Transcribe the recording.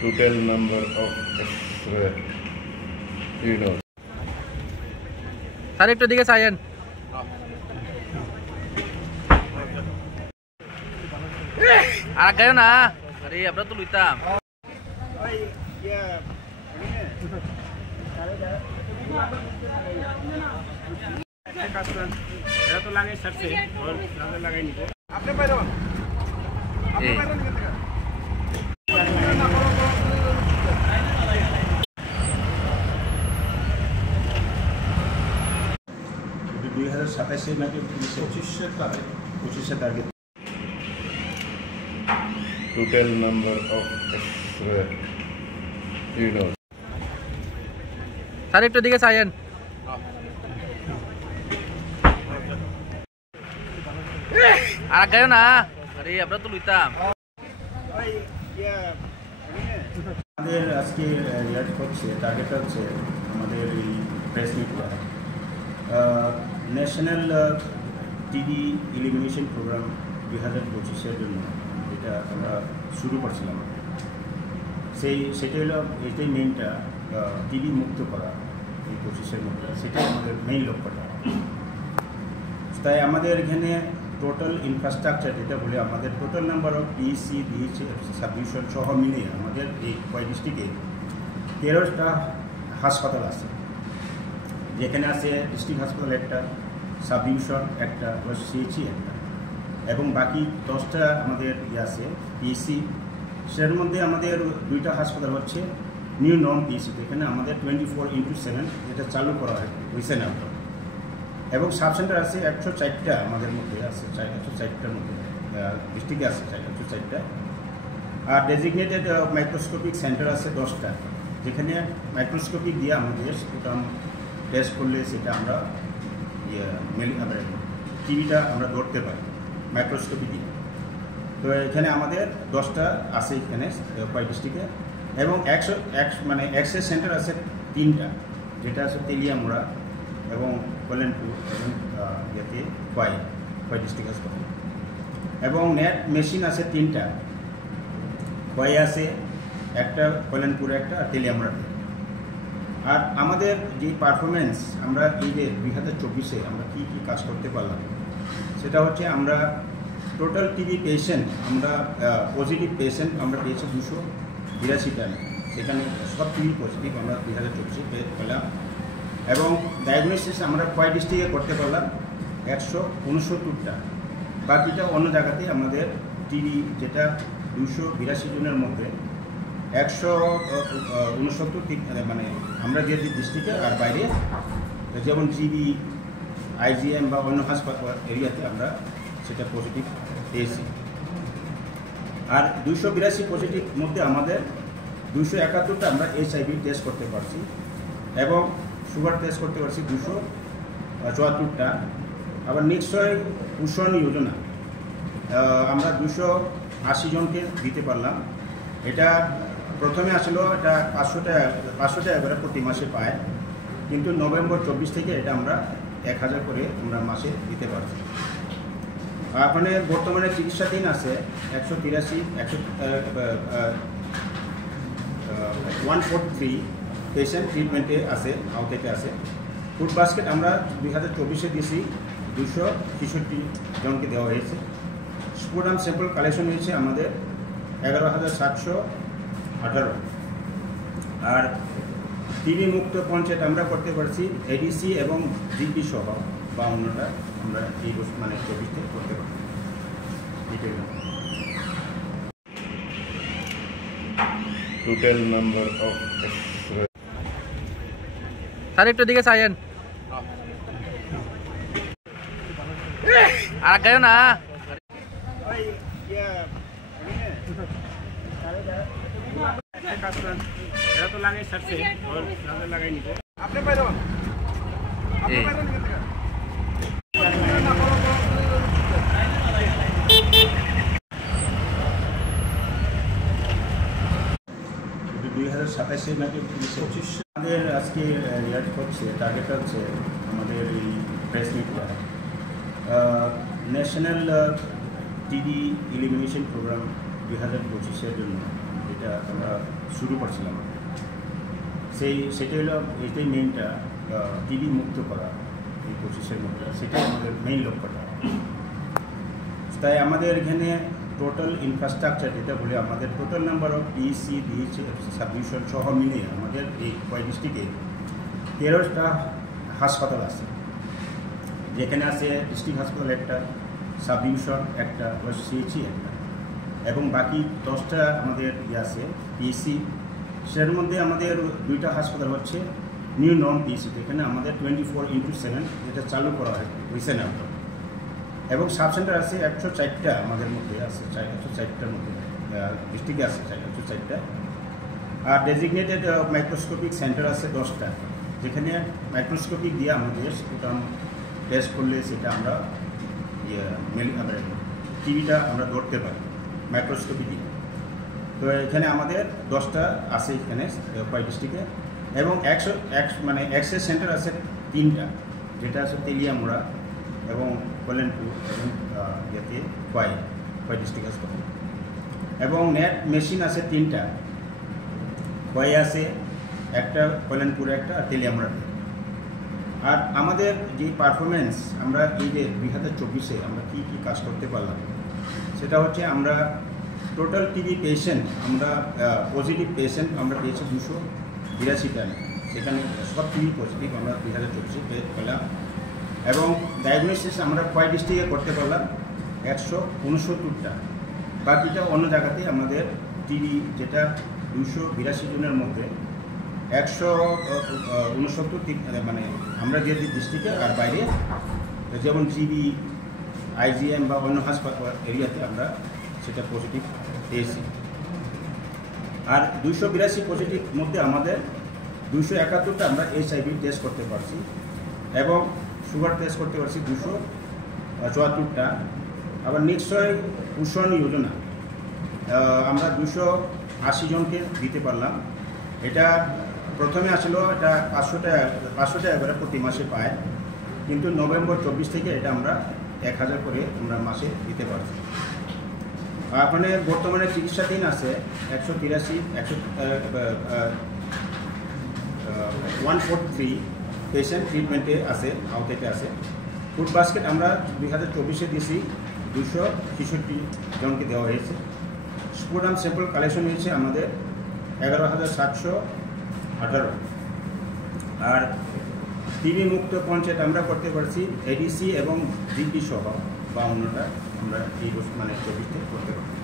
total number of X-ray readers. Sir একটু দিকে চাইেন। আর গায়ো না, আরে আমরা তো লইতাম। এরা তো লাগাই ছাড়ছে, লাগাই নিব। আপনি বাইরে হন, আপনি বাইরে হন থেকে। 2027 নাকি 25 target. Total number of X-ray readers. Sir একটু দিকে চাইেন। আর গায়ো না, আরে আমরা তো লইতাম। আমাদের আজকে রিয়াক্ট হচ্ছে, টার্গেট হচ্ছে আমাদের এই প্রেস মিটটা ন্যাশনাল টিবি এলিমিনেশন প্রোগ্রাম 2025-এর জন্য যেটা আমরা শুরু করছিলাম। সেটা হলো এটাই মেইনটা, টিবি মুক্ত করা এই 25-এর মধ্যে, সেটাই আমাদের মেইন লক্ষ্যটা। তাই আমাদের এখানে টোটাল ইনফ্রাস্ট্রাকচার যেটা বলে আমাদের total number of PSC DHC subdivision সহ মিলিয়ে আমাদের এই কয় ডিস্ট্রিক্টে 13টা হাসপাতাল আছে, যেখানে আছে ডিস্ট্রিক্ট হাসপাতাল একটা, সাবডিভিশন একটা, সিএইচসি একটা, এবং বাকি 10টা আমাদের আছে পিএসসি। সেটার মধ্যে আমাদের 2টা হাসপাতাল হচ্ছে নিউ নন পিএসসি, এখানে আমাদের 24/7 যেটা চালু করা হয়েছে না, এবং সাব সেন্টার আছে 104টা আমাদের মধ্যে আছে, 104টার মধ্যে ডিস্ট্রিক্টে আছে 104টা। আর ডেজিগনেটেড মাইক্রোস্কোপিক সেন্টার আছে 10টা, যেখানে মাইক্রোস্কোপিক দিয়ে আমাদের টেস্ট করলে সেটা আমরা টিভিটা আমরা ধরতে পারি মাইক্রোস্কোপি দিয়ে। তো এখানে আমাদের 10টা আছে এখানে কয় ডিস্ট্রিক্টে, এবং মানে এক্সরে সেন্টার আছে 3টা, যেটা আছে তেলিয়ামুড়া এবং কল্যাণপুর এবং ইয়েতে কয় ডিস্ট্রিক্ট হাসপাতাল, এবং নেট মেশিন আছে 3টা, কয় আছে একটা, কল্যাণপুরে একটা, আর তেলিয়ামুড়াতে। আর আমাদের যে পারফরমেন্স আমরা এই যে 2024-এ আমরা কী কাজ করতে পারলাম সেটা হচ্ছে আমরা টোটাল টিবি পেশেন্ট, আমরা পজিটিভ পেশেন্ট আমরা পেয়েছি 282টা, সেখানে সব টিবি পজিটিভ আমরা 2024-এ পেলাম। এবং ডায়াগনোসিস আমরা কয় ডিস্ট্রিক্টে করতে পারলাম 169টা, বাকিটা অন্য জায়গাতে আমাদের টিবি যেটা 282 জনের মধ্যে 169 মানে আমরা যে ডিস্ট্রিক্টে, আর বাইরে যেমন জিবি, আইজিএম বা অন্য হাসপাতাল এরিয়াতে আমরা সেটা পজিটিভ পেয়েছি। আর 282 পজিটিভ মধ্যে আমাদের 271টা আমরা HIV টেস্ট করতে পারছি, এবং সুগার টেস্ট করতে পারছি 274টা। আবার নিশ্চয় পোষণ যোজনা আমরা 280 জনকে দিতে পারলাম। এটা প্রথমে আসলে এটা 500 টাকা করে প্রতি মাসে পায়, কিন্তু নভেম্বর 24 থেকে এটা আমরা 1000 করে আমরা মাসে দিতে পারছি। ওখানে বর্তমানে চিকিৎসাধীন আছে 143 পেশেন্ট ট্রিটমেন্টে আছে, আউটেতে আছে। ফুড বাস্কেট আমরা 2024-এ দিয়েছি 263 জনকে দেওয়া হয়েছে। স্পুটাম স্যাম্পল কালেকশন হয়েছে আমাদের 11,718। আর টিবি মুক্ত পঞ্চায়েত আমরা করতে পারছি এডিসি এবং জিপি সহ 52টা আমরা এই মানে 24-তে করতে পারছি। Total number of X-ray. Sir একটু দিকে চাইেন। আর গায়ো না, এরা তো লাগাই ছাড়ছে, লাগাই নিব। আপনি বাইরে হন, আপনি বাইরে হন থেকে। 2027 নাকি 25 আমাদের আজকে রিয়াক্ট হচ্ছে, টার্গেট হচ্ছে আমাদের এই প্রেস মিটটা ন্যাশনাল টিবি এলিমিনেশন প্রোগ্রাম 2025-এর জন্য, যেটা যেটা আমরা শুরু করছিলাম সেটা হলো এটাই মেইনটা, টিবি মুক্ত করা এই 25-এর মধ্যে, সেটাই আমাদের মেইন লক্ষ্যটা। তাই আমাদের এখানে টোটাল ইনফ্রাস্ট্রাকচার যেটা বলে আমাদের total number of PSC DHC subdivision সহ মিলিয়ে আমাদের এই কয় ডিস্ট্রিক্টে 13টা হাসপাতাল আছে, যেখানে আছে ডিস্ট্রিক্ট হাসপাতাল একটা, সাব ডিভিশন একটা, সিএইচসি একটা, এবং বাকি 10টা আমাদের আছে পিএসসি। সেটার মধ্যে আমাদের 2টা হাসপাতাল হচ্ছে নিউ নর্ম পিএসসি, এখানে আমাদের 24/7 যেটা চালু করা হয়েছে না, এবং সাব সেন্টার আছে 104টা আমাদের মধ্যে আছে, 104টার মধ্যে ডিস্ট্রিক্টে আছে 104টা। আর ডেজিগনেটেড মাইক্রোস্কোপিক সেন্টার আছে 10টা, যেখানে মাইক্রোস্কোপিক দিয়ে আমাদের টেস্ট করলে সেটা আমরা টিভিটা আমরা ধরতে পারি মাইক্রোস্কোপি দিয়ে। তো এখানে আমাদের 10টা আছে এখানে কয় ডিস্ট্রিক্টে, এবং মানে এক্সরে সেন্টার আছে 3টা, যেটা আছে তেলিয়ামুড়া এবং কল্যাণপুর এবং ইয়েতে কয় ডিস্ট্রিক্ট হাসপাতাল, এবং নেট মেশিন আছে 3টা, কয় আছে একটা, কল্যাণপুরে একটা, আর তেলিয়ামুড়াতে। আর আমাদের যে পারফরমেন্স আমরা এই যে 2024-এ আমরা কী কাজ করতে পারলাম, সেটা হচ্ছে আমরা টোটাল টিবি পেশেন্ট, আমরা পজিটিভ পেশেন্ট আমরা পেয়েছি 282টা, সেখানে সব টিবি পজিটিভ আমরা 2024-এ পেলাম। এবং ডায়াগনোসিস আমরা কয় ডিস্ট্রিক্টে করতে পারলাম, 169টা। বাকিটা অন্য জায়গাতে আমাদের টিবি, যেটা 282 জনের মধ্যে 169 মানে আমরা যে ডিস্ট্রিক্টে, আর বাইরে যেমন জিবি, আইজিএম বা অন্য হাসপাতাল এরিয়াতে আমরা সেটা পজিটিভ পেয়েছি। আর 282 পজিটিভ মধ্যে আমাদের 271টা আমরা HIV টেস্ট করতে পারছি, এবং সুগার টেস্ট করতে পারছি 274টা। আবার নিশ্চয় পোষণ যোজনা আমরা 280 জনকে দিতে পারলাম। এটা প্রথমে আসলো এটা 500 টাকা করে প্রতি মাসে পায়, কিন্তু নভেম্বর 24 থেকে এটা আমরা 1000 করে আমরা মাসে দিতে পারছি। ওখানে বর্তমানে চিকিৎসাধীন আছে 143 পেশেন্ট ট্রিটমেন্টে আছে, আওতাতে আছে। ফুড বাস্কেট আমরা 2024-এ দিয়েছি 266 জনকে দেওয়া হয়েছে। স্পুটাম স্যাম্পল কালেকশন হয়েছে আমাদের 11,718। আর টিবি মুক্ত পঞ্চায়েত আমরা করতে পারছি এডিসি এবং জিপি সহ 52টা আমরা এই মানে 24-তে করতে পারছি।